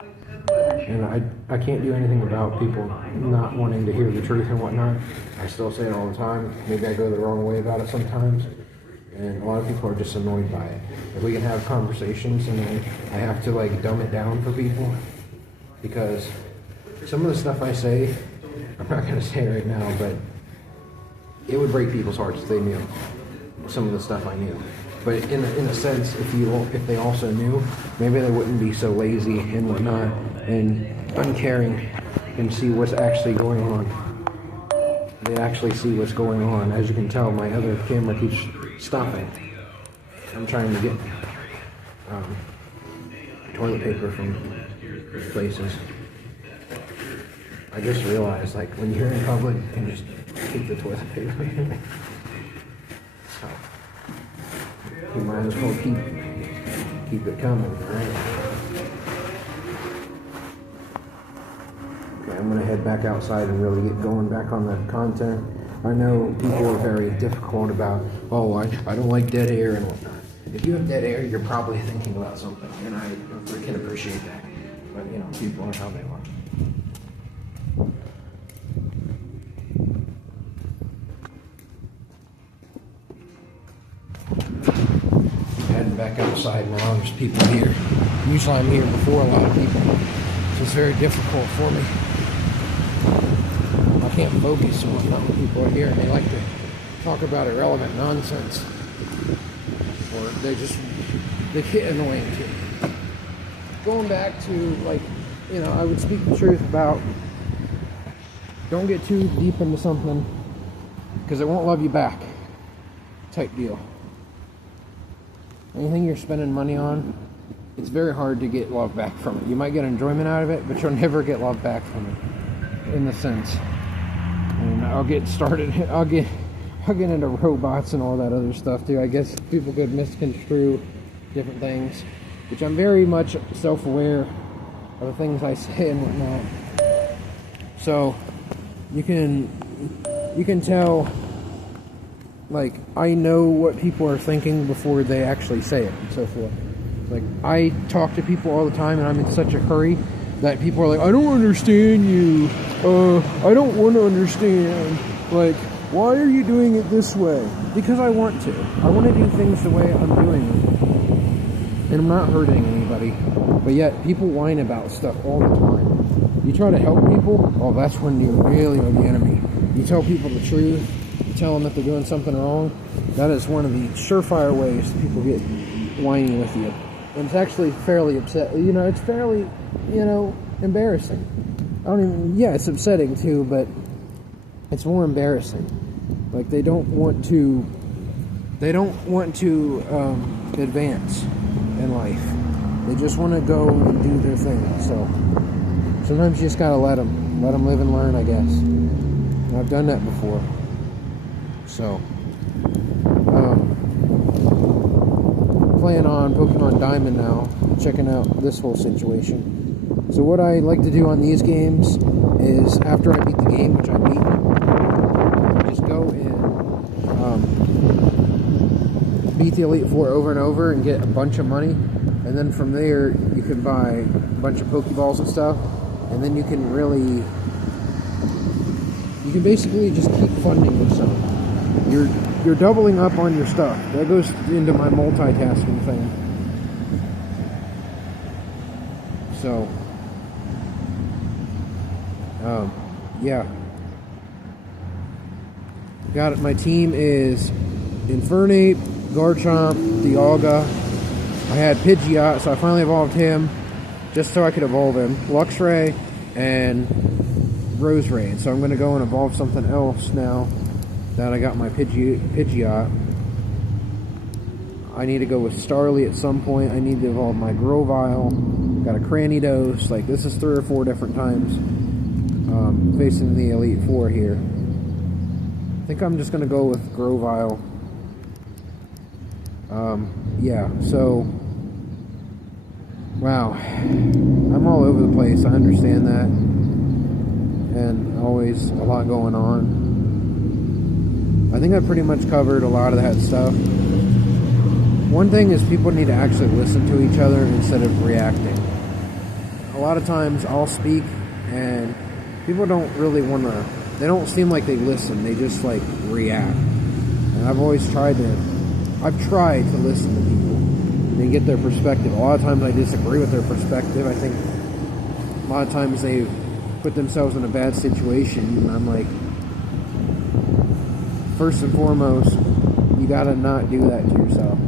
And I can't do anything about people not wanting to hear the truth and whatnot. I still say it all the time. Maybe I go the wrong way about it sometimes. And a lot of people are just annoyed by it. If we can have conversations and then I have to like dumb it down for people, because some of the stuff I say, I'm not going to say it right now, but it would break people's hearts if they knew some of the stuff I knew. But in a sense, if they also knew, maybe they wouldn't be so lazy and whatnot and uncaring and see what's actually going on. They actually see what's going on. As you can tell, my other camera keeps stopping. I'm trying to get toilet paper from places. I just realized, like, when you're in public, you can just take the toilet paper. So, you might as well keep it coming, right? Okay, I'm gonna head back outside and really get going back on the content. I know people are very difficult about, oh, I don't like dead air and whatnot. If you have dead air, you're probably thinking about something, and I can appreciate that. But, you know, people are how they are. Heading back outside now, there's people here. Usually I'm here before a lot of people, so it's very difficult for me. I can't focus on when people are here and they like to talk about irrelevant nonsense. Or they get annoying too. Going back to, like, you know, I would speak the truth about don't get too deep into something because it won't love you back type deal. Anything you're spending money on, it's very hard to get love back from it. You might get enjoyment out of it, but you'll never get love back from it, in the sense. And I'll get into robots and all that other stuff too. I guess people could misconstrue different things, which I'm very much self-aware of the things I say and whatnot. So you can tell, like, I know what people are thinking before they actually say it and so forth. Like, I talk to people all the time and I'm in such a hurry that people are like, I don't understand you. I don't want to understand. Like, why are you doing it this way? Because I want to. I want to do things the way I'm doing them. And I'm not hurting anybody. But yet, people whine about stuff all the time. You try to help people, oh, that's when you really are the enemy. You tell people the truth, you tell them that they're doing something wrong. That is one of the surefire ways people get whiny with you. And it's actually fairly it's fairly, embarrassing. It's upsetting too, but it's more embarrassing. Like, they don't want to advance in life. They just want to go and do their thing. So sometimes you just gotta let them live and learn, I guess. And I've done that before. So playing on Pokemon Diamond now, checking out this whole situation. So what I like to do on these games is, after I beat the game, which I beat, just go and beat the Elite Four over and over and get a bunch of money, and then from there you can buy a bunch of Pokeballs and stuff, and then you can basically just keep funding yourself. You're doubling up on your stuff. That goes into my multitasking thing. So, yeah. Got it. My team is Infernape, Garchomp, Dialga. I had Pidgeot, so I finally evolved him, just so I could evolve him. Luxray and Roserade. So I'm going to go and evolve something else now that I got my Pidgeot. I need to go with Starly at some point. I need to evolve my Grovyle. Got a Cranidos. Like, this is 3 or 4 different times facing the Elite Four here. I think I'm just going to go with Grovyle. Yeah, so, wow. I'm all over the place. I understand that. And always a lot going on. I think I pretty much covered a lot of that stuff. One thing is, people need to actually listen to each other instead of reacting. A a lot of times I'll speak and people don't really want to, they don't seem like they listen, they just like react. And I've tried to listen to people and get their perspective. A lot of times I disagree with their perspective. I think a lot of times they put themselves in a bad situation, and I'm like, first and foremost, you gotta not do that to yourself.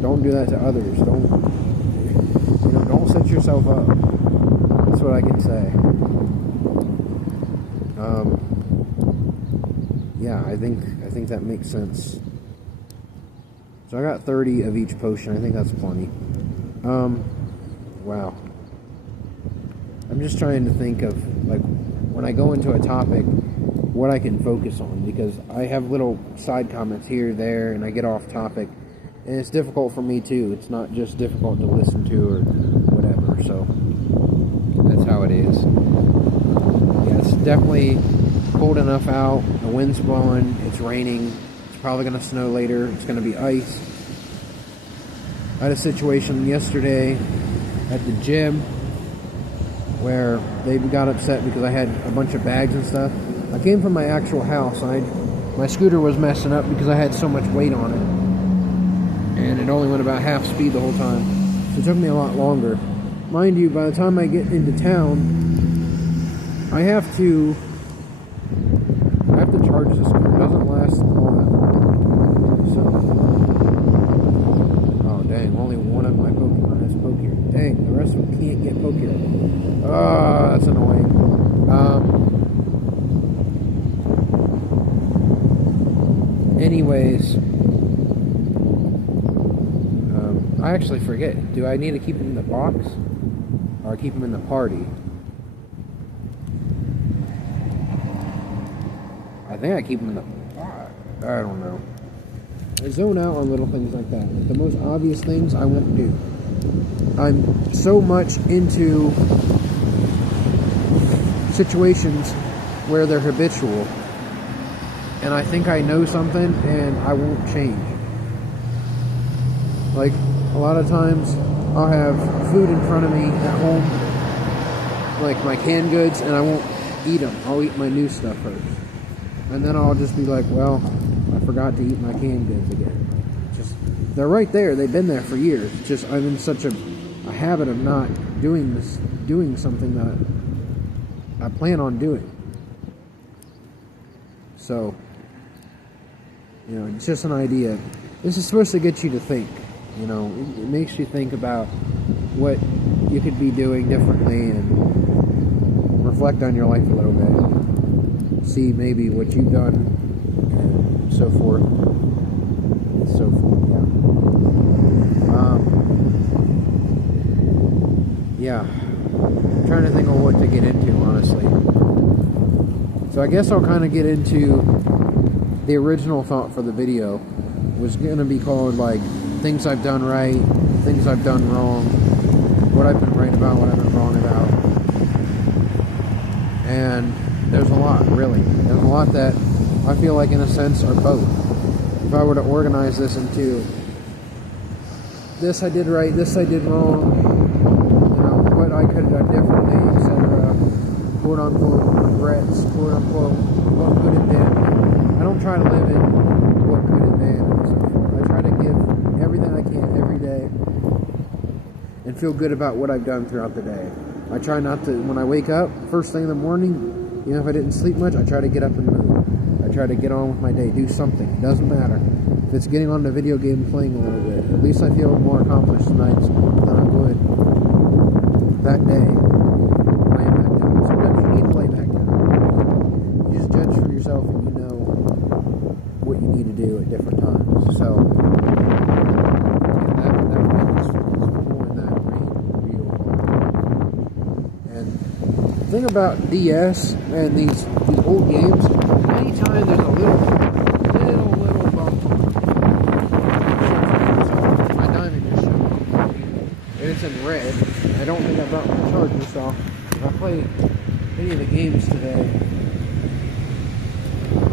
Don't do that to others. Don't set yourself up. That's what I can say. Yeah, I think that makes sense. So I got 30 of each potion. I think that's plenty. Wow. I'm just trying to think of, like, when I go into a topic, what I can focus on, because I have little side comments here, there, and I get off topic, and it's difficult for me too. It's not just difficult to listen to or whatever, so that's how it is. Yeah, it's definitely cold enough out, the wind's blowing, it's raining, it's probably going to snow later, it's going to be ice. I had a situation yesterday at the gym where they got upset because I had a bunch of bags and stuff. I came from my actual house. My scooter was messing up because I had so much weight on it. And it only went about half speed the whole time. So it took me a lot longer. Mind you, by the time I get into town, I have to charge this scooter. It doesn't last all that long. So, oh dang, only one of my Pokemon has Pokegear. Dang, the rest of them can't get Pokegear. Oh, that's annoying. Anyways, I actually forget. Do I need to keep them in the box or keep them in the party? I think I keep them in the box. I don't know. I zone out on little things like that. Like the most obvious things I won't do. I'm so much into situations where they're habitual, and I think I know something and I won't change. Like a lot of times I'll have food in front of me at home, like my canned goods, and I won't eat them. I'll eat my new stuff first, and then I'll just be like, well, I forgot to eat my canned goods again. Just, they're right there, they've been there for years. It's just I'm in such a habit of not doing something that I plan on doing. So, it's just an idea. This is supposed to get you to think. It makes you think about what you could be doing differently and reflect on your life a little bit. See maybe what you've done and so forth. And so forth, yeah. I'm trying to think of what to get into, honestly. So I guess I'll kind of get into the original thought for the video. Was going to be called, like, things I've done right, things I've done wrong, what I've been right about, what I've been wrong about. And there's a lot, really. There's a lot that I feel like, in a sense, are both. If I were to organize this into this I did right, this I did wrong, what I could have done differently, etc., quote-unquote regrets, quote-unquote what could have been. I don't try to live in what could have been and so forth. I try to give everything I can every day and feel good about what I've done throughout the day. I try not to, when I wake up, first thing in the morning, if I didn't sleep much, I try to get up and move. I try to get on with my day, do something. It doesn't matter. If it's getting on the video game, playing a little bit, at least I feel more accomplished tonight than I would that day playing backgammon. Sometimes you need to play backgammon. You just judge for yourself and you know what you need to do at different times. So that was more in that reel. And the thing about DS and these old games, anytime there's a little bump on my diamond just showed up, and it's in red. I don't think I brought my charger, so if I play any of the games today,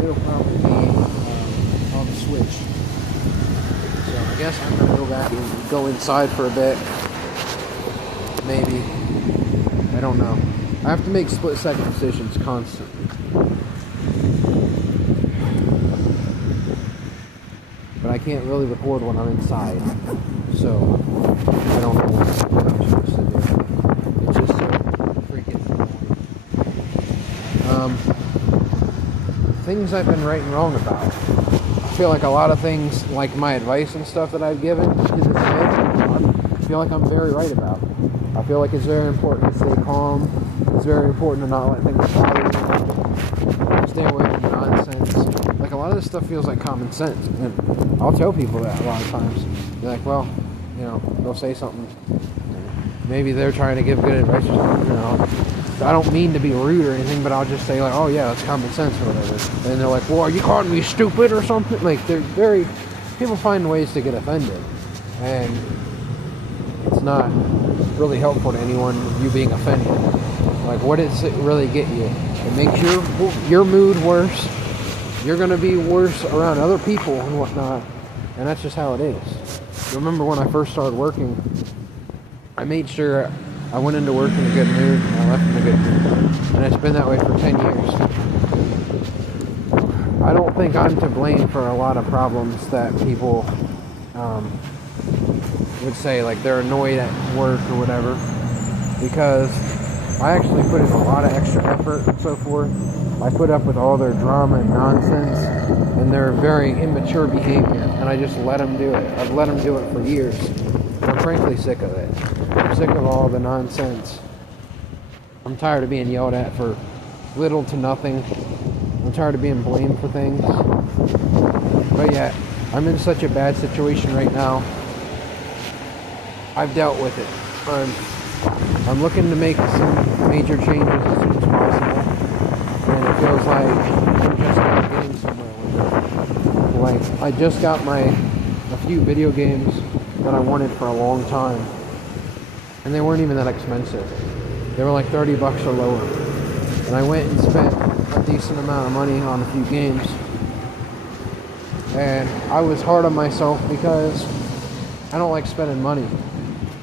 it'll probably be on the Switch. So I guess I'm going to go back and go inside for a bit. Maybe. don't know. I have to make split-second decisions constantly. But I can't really record when I'm inside. So, I don't know what I'm supposed to do. It's just so freaking annoying. Things I've been right and wrong about. I feel like a lot of things, like my advice and stuff that I've given to this day, I feel like I'm very right about. I feel like it's very important to stay calm. It's very important to not let things bother you. Stay away from nonsense. Like, a lot of this stuff feels like common sense. And I'll tell people that a lot of times. They're like, well, you know, they'll say something. Maybe they're trying to give good advice or something, you know. I don't mean to be rude or anything, but I'll just say, like, oh, yeah, that's common sense or whatever. And they're like, well, are you calling me stupid or something? Like, they're very... People find ways to get offended. And it's not really helpful to anyone, you being offended. Like, what does it really get you? It makes your mood worse. You're going to be worse around other people and whatnot. And that's just how it is. Remember when I first started working, I made sure I went into work in a good mood and I left in a good mood. And it's been that way for 10 years. I don't think I'm to blame for a lot of problems that people would say, like they're annoyed at work or whatever, because I actually put in a lot of extra effort and so forth. I put up with all their drama and nonsense and their very immature behavior, and I just let them do it. I've let them do it for years. I'm frankly sick of it. I'm sick of all the nonsense. I'm tired of being yelled at for little to nothing. I'm tired of being blamed for things. But yeah, I'm in such a bad situation right now. I've dealt with it. I'm looking to make some major changes as soon as possible. And it feels like I'm just not getting somewhere with it. Like, I just got a few video games that I wanted for a long time. And they weren't even that expensive. They were like $30 or lower. And I went and spent a decent amount of money on a few games. And I was hard on myself because I don't like spending money.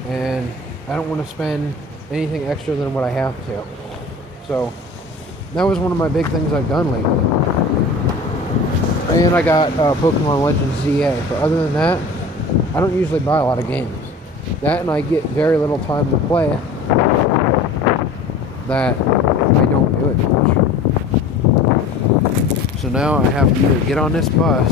And I don't want to spend anything extra than what I have to. So that was one of my big things I've done lately. And I got Pokemon Legends ZA. But other than that, I don't usually buy a lot of games. That, and I get very little time to play, that I don't do it much. So now I have to either get on this bus